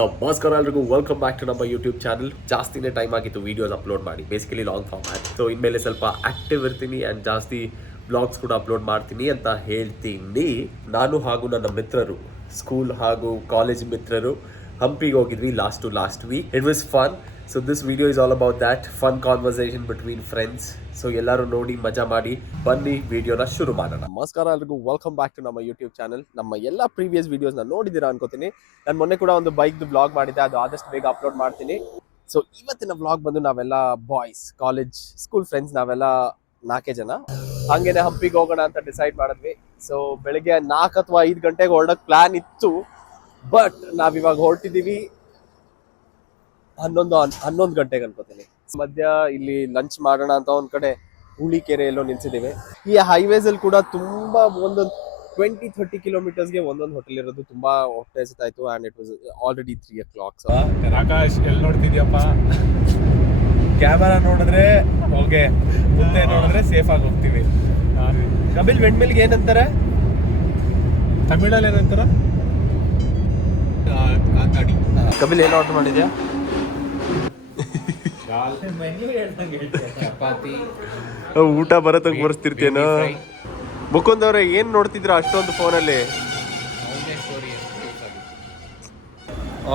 ನಮಸ್ಕಾರ ಎಲ್ರಿಗೂ welcome back to ನಮ್ಮ ಯೂಟ್ಯೂಬ್ ಚಾನಲ್. ಜಾಸ್ತಿನೇ ಟೈಮ್ ಆಗಿತ್ತು ವೀಡಿಯೋಸ್ ಅಪ್ಲೋಡ್ ಮಾಡಿ, ಬೇಸಿಕಲಿ ಲಾಂಗ್ ಫಾರ್ಮ್ಯಾಟ್. ಸೊ ಇನ್ಮೇಲೆ ಸ್ವಲ್ಪ ಆಕ್ಟಿವ್ ಇರ್ತೀನಿ ಆ್ಯಂಡ್ ಜಾಸ್ತಿ ಬ್ಲಾಗ್ಸ್ ಕೂಡ ಅಪ್ಲೋಡ್ ಮಾಡ್ತೀನಿ ಅಂತ ಹೇಳ್ತೀನಿ. ನಾನು ಹಾಗೂ ನನ್ನ ಮಿತ್ರರು, ಸ್ಕೂಲ್ ಹಾಗೂ ಕಾಲೇಜ್ ಮಿತ್ರರು ಹಂಪಿಗೆ ಹೋಗಿದ್ವಿ last week. It was fun. So this video is all about that fun conversation between friends. So ಎಲ್ಲರೂ ನೋಡಿ ಮಜಾ ಮಾಡಿ. ಬನ್ನಿ ವಿಡಿಯೋನ ಶುರು ಮಾಡೋಣ. ನಮಸ್ಕಾರ ಎಲ್ರಿಗೂ ವೆಲ್ಕಮ್ ಬ್ಯಾಕ್ ಟು ನಮ್ಮ ಯೂಟ್ಯೂಬ್ ಚಾನಲ್. ನಮ್ಮ ಎಲ್ಲ ಪ್ರೀವಿಯಸ್ ವಿಡಿಯೋಸ್ನ ನೋಡಿದ್ದೀರಾ ಅನ್ಕೋತೀನಿ. ನಾನು ಮೊನ್ನೆ ಕೂಡ ಒಂದು ಬೈಕ್ದು ಬ್ಲಾಗ್ ಮಾಡಿದ್ದೆ, ಅದು ಆದಷ್ಟು ಬೇಗ ಅಪ್ಲೋಡ್ ಮಾಡ್ತೀನಿ. ಸೊ ಇವತ್ತಿನ ಬ್ಲಾಗ್ ಬಂದು ನಾವೆಲ್ಲ ಬಾಯ್ಸ್, ಕಾಲೇಜ್, ಸ್ಕೂಲ್ ಫ್ರೆಂಡ್ಸ್, ನಾವೆಲ್ಲ 4 ಜನ ಹಂಗೇನೆ ಹಂಪಿಗೆ ಹೋಗೋಣ ಅಂತ ಡಿಸೈಡ್ ಮಾಡಿದ್ವಿ. ಸೊ ಬೆಳಿಗ್ಗೆ 4 ಅಥವಾ 5 ಗಂಟೆಗೆ ಹೊರಡೋಕೆ ಪ್ಲಾನ್ ಇತ್ತು, ಬಟ್ ನಾವಿವಾಗ ಹೊರಟಿದ್ದೀವಿ 11 ಗಂಟೆಗೆ ಅನ್ಕೋತೀನಿ. ಮಧ್ಯ ಇಲ್ಲಿ ಲಂಚ್ ಮಾಡೋಣ ಅಂತ ಒಂದ್ ಕಡೆ ಹುಳಿಕೆರೆ ಎಲ್ಲೋ ನಿಲ್ಸಿದ್ದೀವಿ. ಈ ಹೈವೇಸ್ ಅಲ್ಲಿ ಕೂಡ ತುಂಬಾ ಒಂದೊಂದು 20-30 ಕಿಲೋಮೀಟರ್ಸ್ಗೆ ಒಂದೊಂದು ಹೋಟೆಲ್ ಇರೋದು. ತುಂಬಾ ಹೊಟ್ಟೆ ಹಸಿತಾಯ್ತು and it was already 3 o'clock. So Akash ಎಲ್ಲಿ ನೋಡ್ತಿದ್ಯಪ್ಪ? ಕ್ಯಾಮರಾ ನೋಡಿದ್ರೆ ಓಕೆ, ಮುಂದೆ ನೋಡಿದ್ರೆ ಸೇಫ್ ಆಗಿ ಹೋಗ್ತೀವಿ. ಕಪಿಲ್ ವೆಂಡ್ಮಿಲ್ಗೆ ಏನಂತಾರೆ ತಮಿಳಲ್ಲಿ? ಏನಂತಾರ? ಕಪಿಲ್ ಏನು ಆರ್ಡರ್ ಮಾಡಿದ್ಯಾ? ಚಪಾತಿ, ಊಟ ಬರತ್ತಂಗೆ ಬರ್ಸ್ತಿರ್ತೇನೋ. ಮುಕುಂದ್ ಅವ್ರೆ ಏನ್ ನೋಡ್ತಿದ್ರ ಅಷ್ಟೊಂದು ಫೋನಲ್ಲಿ?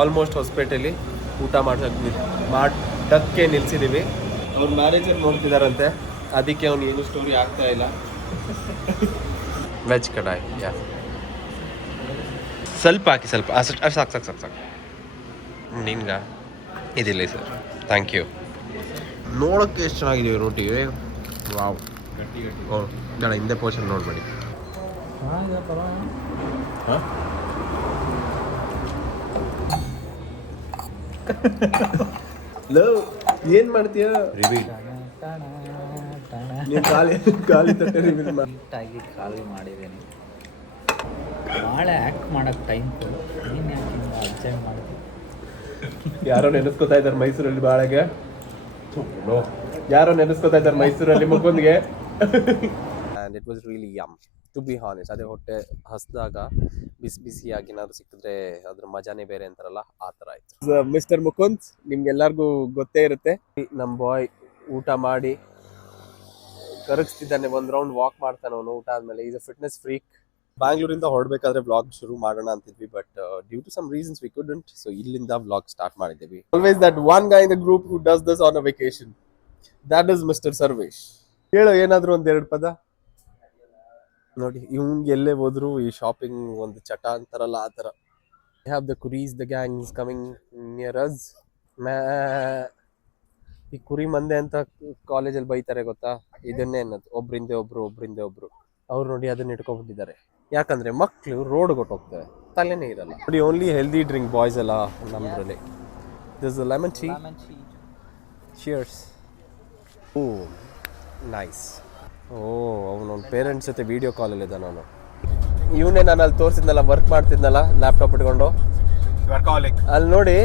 ಆಲ್ಮೋಸ್ಟ್ ಹೊಸಪೇಟೆಯಲ್ಲಿ ಊಟ ಮಾಡಕ್ಕೆ ನಿಲ್ಸಿದೀವಿ. ಅವ್ರ ಮ್ಯಾನೇಜರ್ ನೋಡ್ತಿದಾರಂತೆ, ಅದಕ್ಕೆ ಅವ್ನು ಏನು ಸ್ಟೋರಿ ಆಗ್ತಾ ಇಲ್ಲ. ವೆಜ್ ಕಡಾಯಿ ಸ್ವಲ್ಪ ಹಾಕಿ, ಸ್ವಲ್ಪ ಸಾಕು ನಿನ್ಗ ಇದಿಲ್ಲ ಸರ್, ಥ್ಯಾಂಕ್ ಯು. ನೋಡೋಕ್ಕೆ ಎಷ್ಟು ಚೆನ್ನಾಗಿದೆಯೋ ರೋಟಿ. ವಾವ್, ಜನ ಹಿಂದೆ ಪೋರ್ಷನ್ ನೋಡ್ಬೇಡಿ. ಏನ್ ಮಾಡ್ತೀಯ? ಖಾಲಿ ತಟ್ಟೆ ನೀಟಾಗಿ ಖಾಲಿ ಮಾಡಿದ್ದೀನಿ. ನಾಳೆ ಆ್ಯಕ್ಟ್ ಮಾಡೋಕ್ಕೆ ಟೈಮ್ ಕೊಡು. ನೀನು ಯಾಕೆ ಅರ್ಜೆಂಟ್ ಮಾಡ್ತೀನಿ? ಯಾರೋ ನೆನೆಸ್ಕೊತಾ ಇದ್ದಾರೆ ಮೈಸೂರಲ್ಲಿ ಬಾಳೆಗೆ. ಯಾರೋ ನೆನೆಸ್ಕೊತಾ ಇದ್ದಾರೆ ಮೈಸೂರಲ್ಲಿ ಮುಕುಂದ್ಗೆ. And it was really yum to be honest. ಅದೇ ಹೊಟ್ಟೆ ಹಸ್ದಾಗ ಬಿಸಿಯಾಗಿ ಏನಾದ್ರು ಸಿಕ್ಕಿದ್ರೆ ಅದ್ರ ಮಜಾನೇ ಬೇರೆ ಅಂತಾರಲ್ಲ, ಆ ಥರ ಆಯ್ತು. ಮಿಸ್ಟರ್ ಮುಕುಂದ್ ನಿಮ್ಗೆಲ್ಲರಿಗೂ ಗೊತ್ತೇ ಇರುತ್ತೆ, ನಮ್ಮ ಬಾಯ್ ಊಟ ಮಾಡಿ ಕರಗಿಸ್ತಿದ್ದಾನೆ. ಒಂದು ರೌಂಡ್ ವಾಕ್ ಮಾಡ್ತಾನೆ ಅವನು ಊಟ ಆದ್ಮೇಲೆ. Is a fitness freak. ಬ್ಯಾಂಗ್ಳೂರಿಂದ ಹೊರಡ್ಬೇಕಾದ್ರೆ ವ್ಲಾಗ್ ಶುರು ಮಾಡೋಣ ಅಂತಿದ್ವಿ, but due to some reasons we couldn't. So ಇಲ್ಲಿಂದ ವ್ಲಾಗ್ ಸ್ಟಾರ್ಟ್ ಮಾಡಿದ್ದೀವಿ. Always that one guy in the group who does this on a vacation, that is mister Sarvesh. ಹೇಳೋ ಏನಾದ್ರು ಒಂದೆರಡು ಪದ. ನೋಡಿ ಇವ್ನಿಗೆ ಎಲ್ಲೇ ಹೋದ್ರು ಈ ಶಾಪಿಂಗ್ ಒಂದು ಚಟ ಅಂತಾರಲ್ಲ, ಆ ಥರ. ವಿ ಹ್ಯಾವ್ ದ ಕುರೀಸ್, the gangs coming near us. ಈ ಕುರಿ ಮಂದೆ ಅಂತ ಕಾಲೇಜಲ್ಲಿ ಬೈತಾರೆ ಗೊತ್ತಾ, ಇದನ್ನೇ ಅನ್ನೋದು. ಒಬ್ರಿಂದೆ ಒಬ್ರು ಅವ್ರು ನೋಡಿ ಅದನ್ನ ಇಟ್ಕೊಂಡ್ಬಿಟ್ಟಿದ್ದಾರೆ. ಯಾಕಂದ್ರೆ ಮಕ್ಕಳು ರೋಡ್ ಕೊಟ್ಟೋಗ್ತವೆ, ತಲೆನೇ ಇರಲ್ಲ. ನೋಡಿ ಓನ್ಲಿ ಹೆಲ್ದಿ ಡ್ರಿಂಕ್ ಬಾಯ್ಸ್ ಎಲ್ಲ ನಮ್ಮದ್ರಲ್ಲಿ. This lemon tea. Cheers. Oh nice. ಅವನೊಂದು ಪೇರೆಂಟ್ಸ್ ಜೊತೆ ವಿಡಿಯೋ ಕಾಲಲ್ಲಿ ಇದ್ದ. ನಾನು ಇವನೇ ನಾನು ಅಲ್ಲಿ ತೋರಿಸಿದ್ನಲ್ಲ, ವರ್ಕ್ ಮಾಡ್ತಿದ್ನಲ್ಲ ಲ್ಯಾಪ್ಟಾಪ್ ಇಟ್ಕೊಂಡು, ಅಲ್ಲಿ ನೋಡಿ.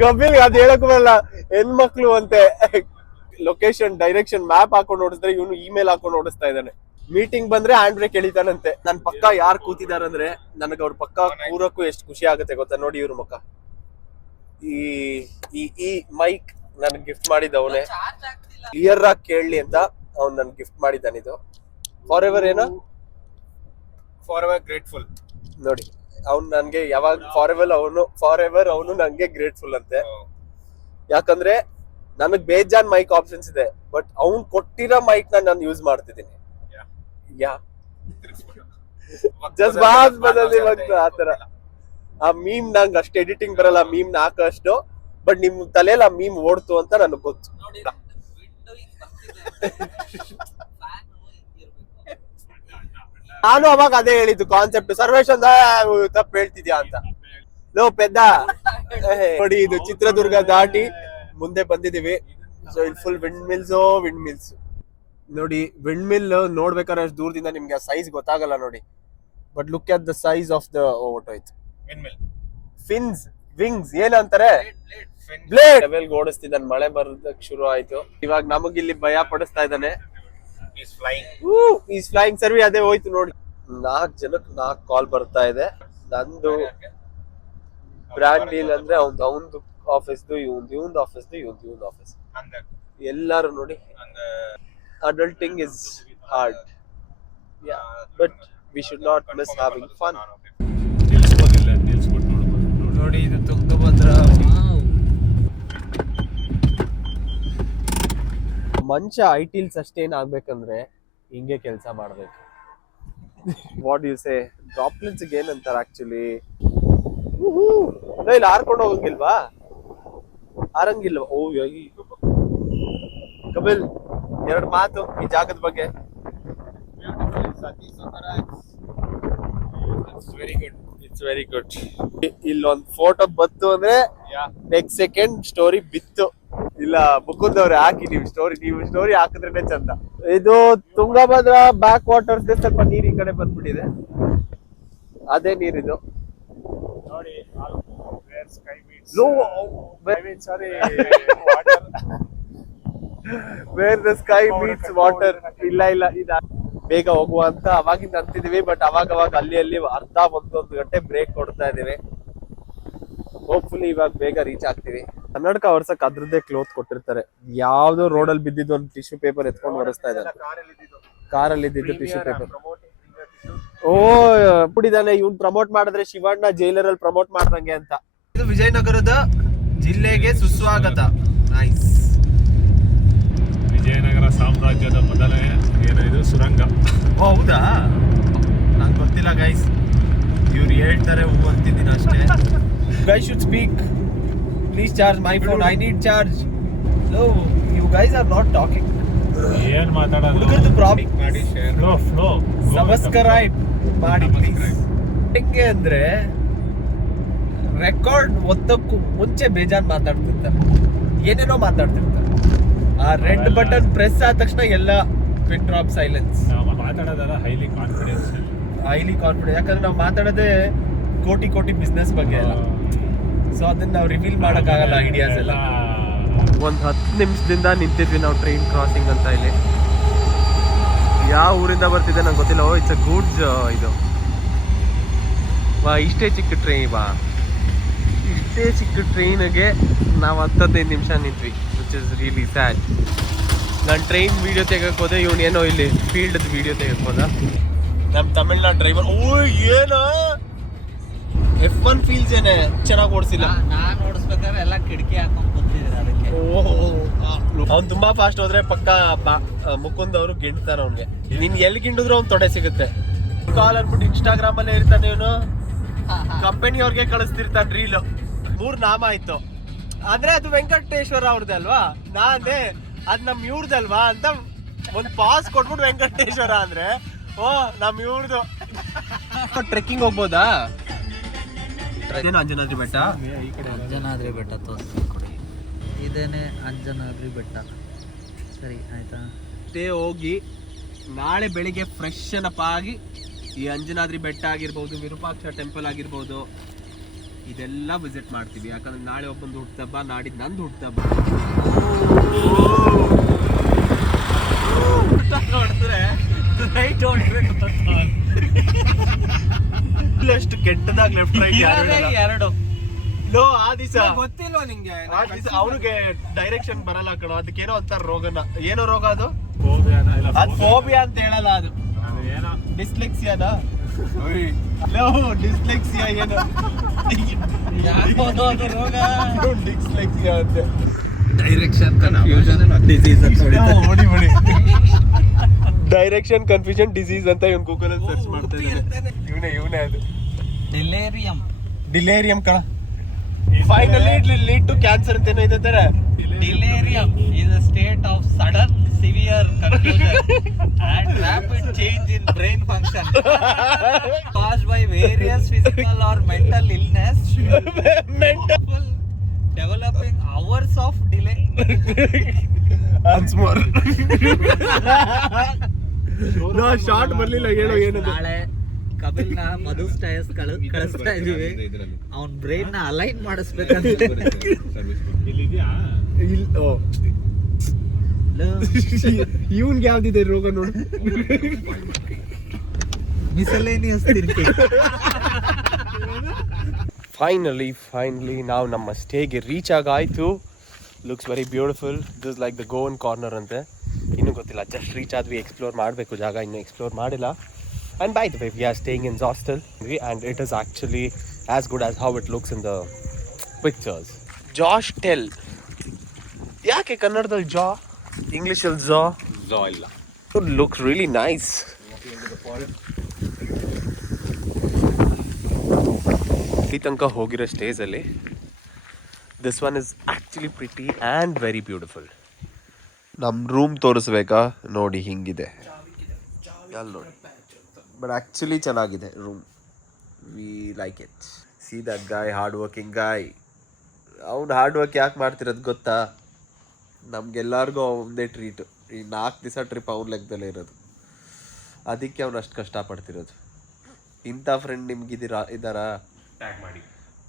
ಕಪಿಲ್ ಅದು ಹೇಳಕ್ ಬರಲ್ಲ, ಹೆಣ್ಮಕ್ಳು ಅಂತೆ. ಲೊಕೇಶನ್ ಡೈರೆಕ್ಷನ್ ಮ್ಯಾಪ್ ಹಾಕೊಂಡು ಓಡಿಸಿದ್ರೆ ಇವನು ಇಮೇಲ್ ಹಾಕೊಂಡು ಓಡಿಸ್ತಾ ಇದ್ದಾನೆ. ಮೀಟಿಂಗ್ ಬಂದ್ರೆ ಹ್ಯಾಂಡ್ ಬ್ರೇಕ್ ಎಳಿತಾನಂತೆ. ನನ್ ಪಕ್ಕ ಯಾರು ಕೂತಿದಾರಂದ್ರೆ ನನಗೆ ಅವ್ರ ಪಕ್ಕ ಕೂರಕ್ಕೂ ಎಷ್ಟು ಖುಷಿ ಆಗುತ್ತೆ ಗೊತ್ತಾ. ನೋಡಿ ಇವ್ರ ಮುಖ. ಈ ಮೈಕ್ ನನ್ಗೆ ಗಿಫ್ಟ್ ಮಾಡಿದ್ದವನೇ, ಕ್ಲಿಯರ್ ಆಗಿ ಕೇಳಲಿ ಅಂತ ಅವ್ನು ನನ್ಗೆ ಗಿಫ್ಟ್ ಮಾಡಿದ್ದಾನಿದು. ಫಾರ್ ಎವರ್ ಏನೋ, ಫಾರ್ ಎವರ್ ಗ್ರೇಟ್ಫುಲ್. ನೋಡಿ ಅವ್ನು ನನ್ಗೆ ಯಾವಾಗ ಫಾರ್ ಎವರ್ ಅವನು ನನ್ಗೆ ಗ್ರೇಟ್ಫುಲ್ ಅಂತೆ. ಯಾಕಂದ್ರೆ ನನಗ್ ಬೇಜಾನ್ ಮೈಕ್ ಆಪ್ಷನ್ಸ್ ಇದೆ, ಬಟ್ ಅವ್ನ್ ಕೊಟ್ಟಿರೋ ಮೈಕ್ ನಾನು ಯೂಸ್ ಮಾಡ್ತಿದ್ದೀನಿ. ಆತರ ಆ ಮೀಮ್ ನಂಗೆ ಅಷ್ಟು ಎಡಿಟಿಂಗ್ ಬರಲ್ಲ, ಮೀಮ್ ನ ಹಾಕಷ್ಟು. ಬಟ್ ನಿಮ್ ತಲೆಯಲ್ಲಿ ಆ ಮೀಮ್ ಓಡ್ತು ಅಂತ ನನಗ್ ಗೊತ್ತು. ನಾನು ಅವಾಗ ಅದೇ ಹೇಳಿದ್ದು ಕಾನ್ಸೆಪ್ಟ್. ಸರ್ವೇಶ್ ಅಂತ ತಪ್ಪು ಹೇಳ್ತಿದ್ಯಾ ಅಂತ. ಲೋ ಪೆದ್ದ, ನೋಡಿ ಇದು ಚಿತ್ರದುರ್ಗ ದಾಟಿ ಮುಂದೆ ಬಂದಿದೀವಿ. ಸೊ ಇಲ್ಲಿ ಫುಲ್ ವಿಂಡ್ ಮಿಲ್ಸ್ ನೋಡಿ. ವಿಂಡ್ ಮಿಲ್ ನೋಡ್ಬೇಕಾದ್ರೆ ಅಷ್ಟು ದೂರದಿಂದ ನಿಮ್ಗೆ ಸೈಜ್ ಗೊತ್ತಾಗಲ್ಲ ನೋಡಿ, but look at the size of the ಒಟ್ಟೋಯ್ತು. ಫಿನ್ಸ್, ವಿಂಗ್ಸ್ ಏನಂತಾರೆ, ಬ್ಲೇಡ್. ಲೆವೆಲ್ಗೆ ಓಡಿಸ್ತಿದ್ದಾನೆ. ಮಳೆ ಬರೋದಕ್ಕೆ ಶುರು ಆಯ್ತು. ಇವಾಗ ನಮಗಿಲ್ಲಿ ಭಯ ಪಡಿಸ್ತಾ ಇದ್ದಾನೆ. ಈಸ್ ಫ್ಲೈಯಿಂಗ್ ಸರ್ವಿ ಅದೇ ಹೋಯ್ತು ನೋಡಿ. 4 ಜನಕ್ಕೆ 4 ಕಾಲ್ ಬರ್ತಾ ಇದೆ. ನಂದು ಬ್ರ್ಯಾಂಡ್ ಡೀಲ್ ಅಂದ್ರೆ ಅವಂದು ಆಫೀಸ್ದು ಇವಂದು ಆಫೀಸ್ದು ಇವಂದು ಆಫೀಸ್ ಎಲ್ಲಾರು ನೋಡಿ adulting is hard, yeah, but we should not miss having fun. ನೋಡಿ ಇದು ತುಂಗಭದ್ರಾ. ಮನುಷ್ಯ ಐಟಿಲ್ಸ್ ಅಷ್ಟೇನ್ ಆಗ್ಬೇಕಂದ್ರೆ ಹಿಂಗೆ ಕೆಲಸ ಮಾಡ್ಬೇಕು. ವಾಟ್ ಯು ಸೇ ಡ್ರಾಪ್ಲೆಟ್ಸ್ ಏನಂತಾರೆ ಆಕ್ಚುಲಿ? ಇಲ್ಲಿ ಹಾರ್ಕೊಂಡು ಹೋಗಂಗಿಲ್ವಾ? ಹಾರಂಗಿಲ್ವಾ? ಓ ಕಪಿಲ್, 2 ಮಾತು ಈ ಜಾಗದ ಬಗ್ಗೆ. It's very good. ಇಲ್ಲೊಂದ್ ಫೋಟೋ ಬತ್ತು ಅಂದ್ರೆ ನೆಕ್ಸ್ಟ್ ಸೆಕೆಂಡ್ ಸ್ಟೋರಿ ಬಿತ್ತು. ಇಲ್ಲ ಮುಕುಂದವ್ರೆ ಹಾಕಿ ನೀವು ಸ್ಟೋರಿ ಹಾಕಿದ್ರೇನೆ ಚಂದ. ಇದು ತುಂಗಭದ್ರಾ ಬ್ಯಾಕ್ ವಾಟರ್ಸ್ ಸ್ವಲ್ಪ ನೀರ್ ಈ ಕಡೆ ಬಂದ್ಬಿಟ್ಟಿದೆ. ಅದೇ ನೀರಿದು ನೋಡಿ. Where the sky meets water. ಇಲ್ಲ ಇದ ಬೇಗ ಹೋಗುವ ಅಂತ ಅವಾಗಿಂದ ಅಂತಿದೀವಿ, ಬಟ್ ಅವಾಗ ಅಲ್ಲಿ ಅರ್ಧ ಒಂದೊಂದು ಗಂಟೆ ಬ್ರೇಕ್ ಕೊಡ್ತಾ ಇದೀವಿ. ಹೋಪ್ಫುಲಿ ಇವಾಗ ಬೇಗ ರೀಚ್ ಆಗ್ತೀವಿ. ಕನ್ನಡಕ ಒರ್ಸಕ್ ಅದ್ರದ್ದೇ ಕ್ಲೋತ್ ಕೊಟ್ಟಿರ್ತಾರೆ. ಯಾವ್ದೋ ರೋಡಲ್ಲಿ ಬಿದ್ದಿದ್ದು ಒಂದು ಟಿಶ್ಯೂ ಪೇಪರ್ ಎತ್ಕೊಂಡು ಒರೆಸ್ತಾ ಇದ್ದಾರೆ. ಕಾರಲ್ಲಿ ಇದ್ದಿದ್ದು ಟಿಶ್ಯೂ ಪೇಪರ್. ಓ ಬಿಡಿದಾನೆ, ಇವ್ನ್ ಪ್ರಮೋಟ್ ಮಾಡಿದ್ರೆ ಶಿವಣ್ಣ ಜೈಲರ್ ಅಲ್ಲಿ ಪ್ರಮೋಟ್ ಮಾಡ್ದಂಗೆ ಅಂತ. ಇದು ವಿಜಯನಗರದ ಜಿಲ್ಲೆಗೆ ಸುಸ್ವಾಗತ. ನೈಸ್. ವಿಜಯನಗರ ಸಾಮ್ರಾಜ್ಯದ ಮೊದಲನೇ ಏನಿದು ಸುರಂಗ. ಹೌದಾ? ನಂಗೆ ಗೊತ್ತಿಲ್ಲ ಗೈಸ್, ಇವ್ರು ಹೇಳ್ತಾರೆ ಹೂ ಅಂತಿದ್ದೀನಿ ಅಷ್ಟೇ. Guys should speak. Please charge my phone, I need charge. No you guys are not talking. ಏನ್ ಮಾತಾಡೋದು? ಹುಡುಗರದು ಪ್ರಾಬ್ಲಮ್ ಮಾಡಿ, ಶೇರ್ ಫ್ಲೋ ಸಬ್ಸ್ಕ್ರೈಬ್ ಮಾಡಿ ಪ್ಲೀಸ್. ಹೆಂಗೆ ಅಂದ್ರೆ ರೆಕಾರ್ಡ್ ಒತ್ತಕ್ಕೂ ಮುಂಚೆ ಬೇಜಾನ್ ಮಾತಾಡ್ತಿರ್ತಾರೆ, ಏನೇನೋ ಮಾತಾಡ್ತಿರ್ತಾರೆ. ಆ ರೆಡ್ ಬಟನ್ ಪ್ರೆಸ್ ಆದ ತಕ್ಷಣ ಎಲ್ಲ ಪಿನ್ ಡ್ರಾಪ್ ಸೈಲೆನ್ಸ್. ಮಾತಾಡೋದಲ್ಲ ಹೈಲಿ ಕಾನ್ಫಿಡೆನ್ಸ್. ಯಾಕಂದ್ರೆ ನಾವು ಮಾತಾಡೋದೇ ಕೋಟಿ ಬಿಸ್ನೆಸ್ ಬಗ್ಗೆ ಎಲ್ಲ. ಸೊ ಅದನ್ನ ನಾವು ರಿವೀಲ್ ಮಾಡಕ್ಕಾಗಲ್ಲ ಐಡಿಯಾಸ್ ಎಲ್ಲ. ಒಂದು 10 ನಿಮಿಷದಿಂದ ನಿಂತಿದ್ವಿ ನಾವು ಟ್ರೈನ್ ಕ್ರಾಸಿಂಗ್ ಅಂತ. ಇಲ್ಲಿ ಯಾವ ಊರಿಂದ ಬರ್ತಿದೆ ನಂಗೆ ಗೊತ್ತಿಲ್ಲ. Oh it's a goods. ಇದು ಇಷ್ಟೇ ಚಿಕ್ಕ ಟ್ರೈನ್ಗೆ ನಾವು 15 ನಿಮಿಷ ನಿಂತ್ವಿ, ವಿಚ್ ಇಸ್ ರಿಯಲಿ ಸ್ಯಾಡ್. ನಾನು ಟ್ರೈನ್ ವಿಡಿಯೋ ತೆಗಕ್ಕೆ ಹೋದೆ, ಇವನೇನೋ ಇಲ್ಲಿ ಫೀಲ್ಡ್ ವಿಡಿಯೋ ತೆಗಕ್ಕೆ ಹೋದ. ನಮ್ಮ ತಮಿಳ್ನಾಡು ಡ್ರೈವರ್ ಏನೋ F1 ಫೀಲ್ಸ್ ಏನೇ ಚೆನ್ನಾಗಿ ಓಡಿಸಿಲ್ಲ. ನಾನು ಓಡಿಸ್ಬೇಕಾದ್ರೆ ಎಲ್ಲ ಕಿಟಕಿ ಹಾಕೊಂಡು ಕೂತಿದ್ರು ಅದಕ್ಕೆ. ಅವ್ನು ತುಂಬಾ ಫಾಸ್ಟ್ ಹೋದ್ರೆ ಪಕ್ಕ ಮುಕುಂದ್ ಅವರು ಗಿಂಡ್ತಾರ ಅವ್ನಿಗೆ. ನೀನ್ ಎಲ್ಲಿ ಗಿಂಡಿದ್ರು ಅವ್ನು ತೊಡೆ ಸಿಗುತ್ತೆ. ಕಾಲ್ ಅನ್ಬಿಟ್ಟು ಇನ್ಸ್ಟಾಗ್ರಾಮ್ ಅಲ್ಲೇ ಇರ್ತಾನೆ ಇವನು. ಕಂಪನಿ ಅವ್ರಿಗೆ ಕಳಿಸ್ತಿರ್ತಾನೆ ರೀಲ್. 3 ನಾಮ ಆಯ್ತು ಅಂದ್ರೆ ಅದು ವೆಂಕಟೇಶ್ವರ ಅವ್ರದ್ದು ಅಲ್ವಾ, ನಾನೇ ಅದ್ ನಮ್ ಇವ್ರದಲ್ವಾ ಅಂತ ಒಂದ್ ಪಾಸ್ ಕೊಟ್ಬಿಟ್ಟು ವೆಂಕಟೇಶ್ವರ ಅಂದ್ರೆ ಓ ನಮ್ ಇವ್ರದು. ಟ್ರೆಕ್ಕಿಂಗ್ ಹೋಗ್ಬೋದಾ? ಏನು ಅಂಜನಾದ್ರಿ ಬೆಟ್ಟ? ಅಂಜನಾದ್ರಿ ಬೆಟ್ಟ ತೋರಿಸ್ಕೊಡಿ. ಇದೇನೆ ಅಂಜನಾದ್ರಿ ಬೆಟ್ಟ. ಸರಿ ಆಯ್ತಾ? ಹೋಗಿ ನಾಳೆ ಬೆಳಿಗ್ಗೆ ಫ್ರೆಶ್ ಅಪ್ ಆಗಿ ಈ ಅಂಜನಾದ್ರಿ ಬೆಟ್ಟ ಆಗಿರ್ಬೋದು, ವಿರೂಪಾಕ್ಷ ಟೆಂಪಲ್ ಆಗಿರ್ಬೋದು, ಇದೆಲ್ಲ ವಿಸಿಟ್ ಮಾಡ್ತೀವಿ. ಯಾಕಂದ್ರೆ ನಾಳೆ ಒಬ್ಬಂದು ಹುಟ್ಟುಹಬ್ಬ, ನಾಡಿದ್ದು ನಂದು ಹುಟ್ಟುಹಬ್ಬ. ನೋಡಿದ್ರೆ ರೈಟ್ ಹೊಡ್ಬೇಕು. ಎಷ್ಟು ಕೆಟ್ಟದಾಗ ಲೆಫ್ಟ್ ರೈಟ್ ಎರಡು ಲೋ. ಆ ದಿವಸ ಗೊತ್ತಿಲ್ವಾ ನಿಂಗೆ? ಅವ್ರಿಗೆ ಡೈರೆಕ್ಷನ್ ಬರಲ್ಲ ಕಣೋ. ಅದಕ್ಕೇನೋ ಅಂತಾರ ರೋಗನ. ಏನೋ ರೋಗ ಅದು? ಅದು ಫೋಬಿಯಾ ಅಂತ ಹೇಳಲ್ಲ, ಅದು ಡಿಸ್ಲೆಕ್ಸಿಯಾನಾ? ಡಿಸ್ಲೆಕ್ಸಿಯಾ ಏನು ರೋಗ? ಡಿಸ್ಲೆಕ್ಸಿಯಾ ಅಂತೆ. ಡೈರೆಕ್ಷನ್ ಕನ್ಫ್ಯೂಷನ್ ಡಿಸೀಸ್ ಅಂತ ಡೈರೆಕ್ಷನ್ ಕನ್ಫ್ಯೂಷನ್ ಡಿಸೀಸ್ ಅಂತ ಇವನ್ ಗೂಗಲ್ ಅಲ್ಲಿ ಸರ್ಚ್ ಮಾಡ್ತಾ ಇದ್ದಾನೆ. ಇವನೇ ಅದು ಡಿಲೇರಿಯಂ ಕಣ. Finally it will lead to cancer ಅಂತ ಏನೋ ಇದೆ ತರ. Delirium is a state of sudden severe confusion and rapid change in brain function caused by various physical or mental illness, developing hours of delay. Once more. ನಾ short ಬರ್ಲಿಲ್ಲ. ಹೇಳೋ ಏನದು? ನಾಳೆ ಕಪಿಲ್ನ ಮಧು ಸ್ಟೈಸ್ ಕಳಿಸ್ತಾ ಇದೀವಿ. ಅವನ್ ಬ್ರೈನ್ ನ ಅಲೈನ್ ಮಾಡಿಸ್ಬೇಕಂತ. ಇವನ್ಗೆ ಯಾವ್ದಿದೆ ರೋಗ ನೋಡು. Miscellaneous thinking. ಫೈನಲಿ ನಾವು ನಮ್ಮ ಸ್ಟೇಗೆ ರೀಚ್ ಆಗಾಯಿತು. Looks very beautiful. This like the Goan corner ಅಂತೆ. ಇನ್ನೂ ಗೊತ್ತಿಲ್ಲ, ಜಸ್ಟ್ ರೀಚ್ ಆದ್ವಿ. ಎಕ್ಸ್ಪ್ಲೋರ್ ಮಾಡಬೇಕು ಜಾಗ, ಇನ್ನೂ ಎಕ್ಸ್ಪ್ಲೋರ್ ಮಾಡಿಲ್ಲ. And by the way we are staying in hostel and it is actually as good as how it looks in the pictures. Jash tell. ಯಾಕೆ ಕನ್ನಡದಲ್ಲಿ ಜಾ, ಇಂಗ್ಲೀಷಲ್ಲಿ ಜಾ ಇಲ್ಲ. Looks really nice. ಈ ತನಕ ಹೋಗಿರೋ ಸ್ಟೇಜಲ್ಲಿ this one is actually pretty and very beautiful. ನಮ್ಮ ರೂಮ್ ತೋರಿಸ್ಬೇಕಾ? ನೋಡಿ ಹಿಂಗಿದೆ ಅಲ್ಲಿ ನೋಡಿ. ಬಟ್ ಆ್ಯಕ್ಚುಲಿ ಚೆನ್ನಾಗಿದೆ room. We like it. See that guy, hard working guy. ಅವ್ನು ಹಾರ್ಡ್ ವರ್ಕ್ ಯಾಕೆ ಮಾಡ್ತಿರೋದು ಗೊತ್ತಾ? ನಮ್ಗೆಲ್ಲರಿಗೂ ಒಂದೇ ಟ್ರೀಟು. ಈ 4 ದಿವಸ ಟ್ರಿಪ್ ಅವ್ನ ಲೆಕ್ಕದಲ್ಲೇ ಇರೋದು. ಅದಕ್ಕೆ ಅವ್ನು ಅಷ್ಟು ಕಷ್ಟಪಡ್ತಿರೋದು. ಇಂಥ ಫ್ರೆಂಡ್ ಇದ್ದಾರಾ?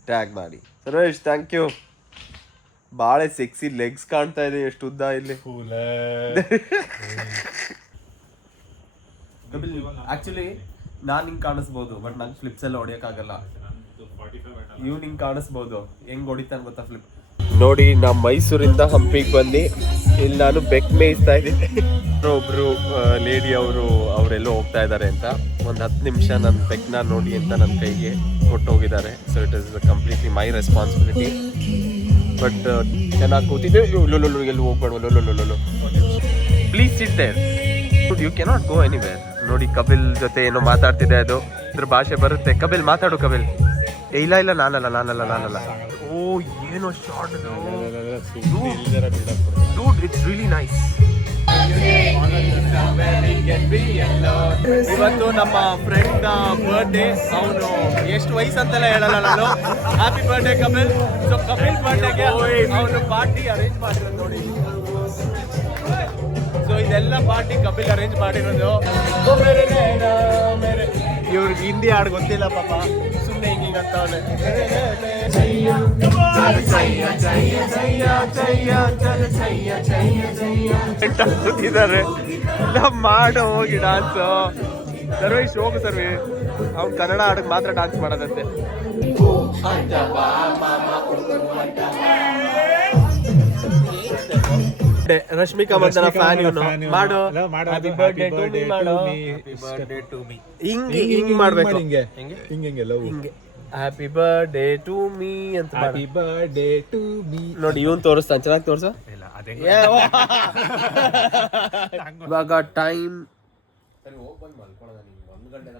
ಟ್ಯಾಗ್ ಮಾಡಿ. Suresh, thank you. ಭಾಳ ಸೆಕ್ಸಿ ಲೆಗ್ಸ್ ಕಾಣ್ತಾ ಇದೆ. ಎಷ್ಟು ಉದ್ದ ಇಲ್ಲಿ. ಆಕ್ಚುಲಿ ನಾನು ಹಿಂಗೆ ಕಾಣಿಸ್ಬೋದು, ಬಟ್ ನಂಗೆ ಫ್ಲಿಪ್ಸ್ ಎಲ್ಲ ಹೊಡಿಯೋಕ್ಕಾಗಲ್ಲ. ಇವ್ನು ಹಿಂಗೆ ಕಾಣಿಸ್ಬೋದು. ಹೆಂಗೆ ಹೊಡಿತಾನೆ ಗೊತ್ತಾ ಫ್ಲಿಪ್? ನೋಡಿ, ನಮ್ಮ ಮೈಸೂರಿಂದ ಹಂಪಿಗೆ ಬಂದು ಇಲ್ಲಿ ನಾನು ಬೆಕ್ ಮೇಯಿಸ್ತಾ ಇದ್ದೀನಿ. ಒಬ್ರು ಲೇಡಿ ಅವರೆಲ್ಲೋ ಹೋಗ್ತಾ ಇದ್ದಾರೆ ಅಂತ ಒಂದು 10 ನಿಮಿಷ ನನ್ನ ಬೆಕ್ನ ನೋಡಿ ಅಂತ ನನ್ನ ಕೈಗೆ ಕೊಟ್ಟೋಗಿದ್ದಾರೆ. So it is completely my responsibility. But ಚೆನ್ನಾಗಿ ಕೂತಿದ್ದೆ. ಎಲ್ಲಿ ಹೋಗ್ಬೇಡ, please sit there. You cannot go anywhere. ನೋಡಿ, ಕಪಿಲ್ ಜೊತೆ ಏನೋ ಮಾತಾಡ್ತಿದೆ. ಅದು ಇದ್ರ ಭಾಷೆ ಬರುತ್ತೆ. ಕಪಿಲ್ ಮಾತಾಡು. ಕಪಿಲ್, ಇಲ್ಲ ನಾನಲ್ಲ. ಓ, ಏನೋ short. Dude, it's really nice. ಇವತ್ತು ನಮ್ಮ ಫ್ರೆಂಡ್ ಬರ್ಡೇ. ಅವನು ಎಷ್ಟು ವಯಸ್ಸು ಅಂತೆಲ್ಲ ಹೇಳಲ್ಲ ನಾನು. Happy birthday Kapil. So Kapil ಬರ್ಡೇಗೆ ಅವನು ಪಾರ್ಟಿ ಅರೇಂಜ್ ಮಾಡಿರೋದು ನೋಡಿ. ಸೊ ಇದೆಲ್ಲ ಪಾರ್ಟಿ ಕಪಿಲ್ ಅರೇಂಜ್ ಮಾಡಿರೋದು. ಇವ್ರಿಗೆ ಹಿಂದಿ ಹಾಡು ಗೊತ್ತಿಲ್ಲ ಪಾಪ, ಸುಮ್ಮನೆ ಹಿಂಗೆ ಅಂತ ಅವನೇ. ಕೂತಿದ್ದಾರೆ. ಮಾಡೋ ಹೋಗಿ ಡಾನ್ಸು. ಸರ್ವೇಶ್ ಹೋಗು ಸರ್ವೇಶ್. ಅವ್ನು ಕನ್ನಡ ಹಾಡಿಗೆ ಮಾತ್ರ ಡಾನ್ಸ್ ಮಾಡೋದಂತೆ. ರಶ್ಮಿಕಾ ಮಂದನ ಫ್ಯಾನ್ ಇವನು. ಮಾಡು ಹ್ಯಾಪಿ ಬರ್ಡೇ ಟು ಮೀ. ಮಾಡು ಹಿಂಗೆ ಮಾಡ್ಬೇಕು. ಹಿಂಗೆ ಹ್ಯಾಪಿ ಬರ್ಡೇ ಟು ಮೀ ಅಂತ. Happy birthday to me. ನೋಡಿ, ಇವನ್ ತೋರಿಸ್ತಾನೆ. ಚೆನ್ನಾಗಿ ತೋರ್ಸ. ಇವಾಗ ಟೈಮ್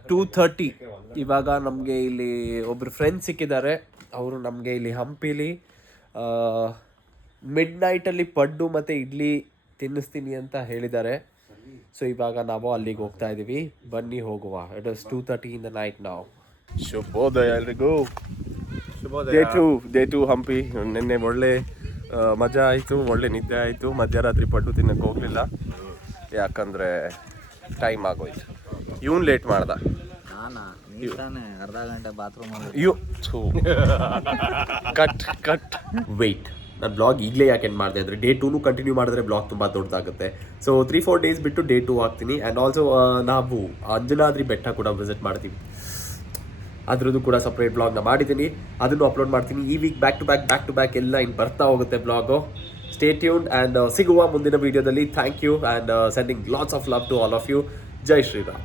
2:30. ಇವಾಗ ನಮಗೆ ಇಲ್ಲಿ ಒಬ್ರು ಫ್ರೆಂಡ್ಸ್ ಸಿಕ್ಕಿದ್ದಾರೆ. ಅವರು ನಮಗೆ ಇಲ್ಲಿ ಹಂಪಿಲಿ ಮಿಡ್ ನೈಟಲ್ಲಿ ಪಡ್ಡು ಮತ್ತು ಇಡ್ಲಿ ತಿನ್ನಿಸ್ತೀನಿ ಅಂತ ಹೇಳಿದ್ದಾರೆ. ಸೊ ಇವಾಗ ನಾವು ಅಲ್ಲಿಗೆ ಹೋಗ್ತಾ ಇದ್ದೀವಿ. ಬನ್ನಿ ಹೋಗುವ. It is 2:30 in the night now. ಶುಭೋದಯ ಎಲ್ರಿಗೂ. Day two Hampi. ನಿನ್ನೆ ಒಳ್ಳೆ ಮಜಾ ಆಯಿತು, ಒಳ್ಳೆ ನಿದ್ದೆ ಆಯಿತು. ಮಧ್ಯರಾತ್ರಿ ಪಡ್ಡು ತಿನ್ನಕ್ಕೆ ಹೋಗಲಿಲ್ಲ, ಯಾಕಂದರೆ ಟೈಮ್ ಆಗೋಯ್ತು. ಇವನು ಲೇಟ್ ಮಾಡ್ದ. ಅರ್ಧ ಗಂಟೆ ಬಾತ್ರೂಮ್ ಕಟ್ ವೆಯ್ಟ್. ನಾನು ಬ್ಲಾಗ್ ಈಗಲೇ ಯಾಕೆ ಎಂಡ್ ಮಾಡಿದೆ ಅಂದರೆ ಡೇ 2 ಕಂಟಿನ್ಯೂ ಮಾಡಿದ್ರೆ ಬ್ಲಾಗ್ ತುಂಬ ದೊಡ್ಡದಾಗುತ್ತೆ. ಸೊ 3-4 ಡೇಸ್ ಬಿಟ್ಟು ಡೇ 2 ಹಾಕ್ತೀನಿ. ಆ್ಯಂಡ್ ಆಲ್ಸೋ ನಾವು ಅಂಜನಾದ್ರಿ ಬೆಟ್ಟ ಕೂಡ ವಿಸಿಟ್ ಮಾಡ್ತೀವಿ. ಅದ್ರದ್ದು ಕೂಡ ಸಪ್ರೇಟ್ ಬ್ಲಾಗ್ನ ಮಾಡಿದ್ದೀನಿ, ಅದನ್ನು ಅಪ್ಲೋಡ್ ಮಾಡ್ತೀನಿ. ಈ ವೀಕ್ ಬ್ಯಾಕ್ ಟು ಬ್ಯಾಕ್ ಎಲ್ಲ ಇನ್ನು ಬರ್ತಾ ಹೋಗುತ್ತೆ ಬ್ಲಾಗು. ಸ್ಟೇ ಟ್ಯೂನ್ಡ್ ಆ್ಯಂಡ್ ಸಿಗುವ ಮುಂದಿನ ವೀಡಿಯೋದಲ್ಲಿ. Thank you and sending lots of love to all of you. ಜೈ ಶ್ರೀರಾಮ್.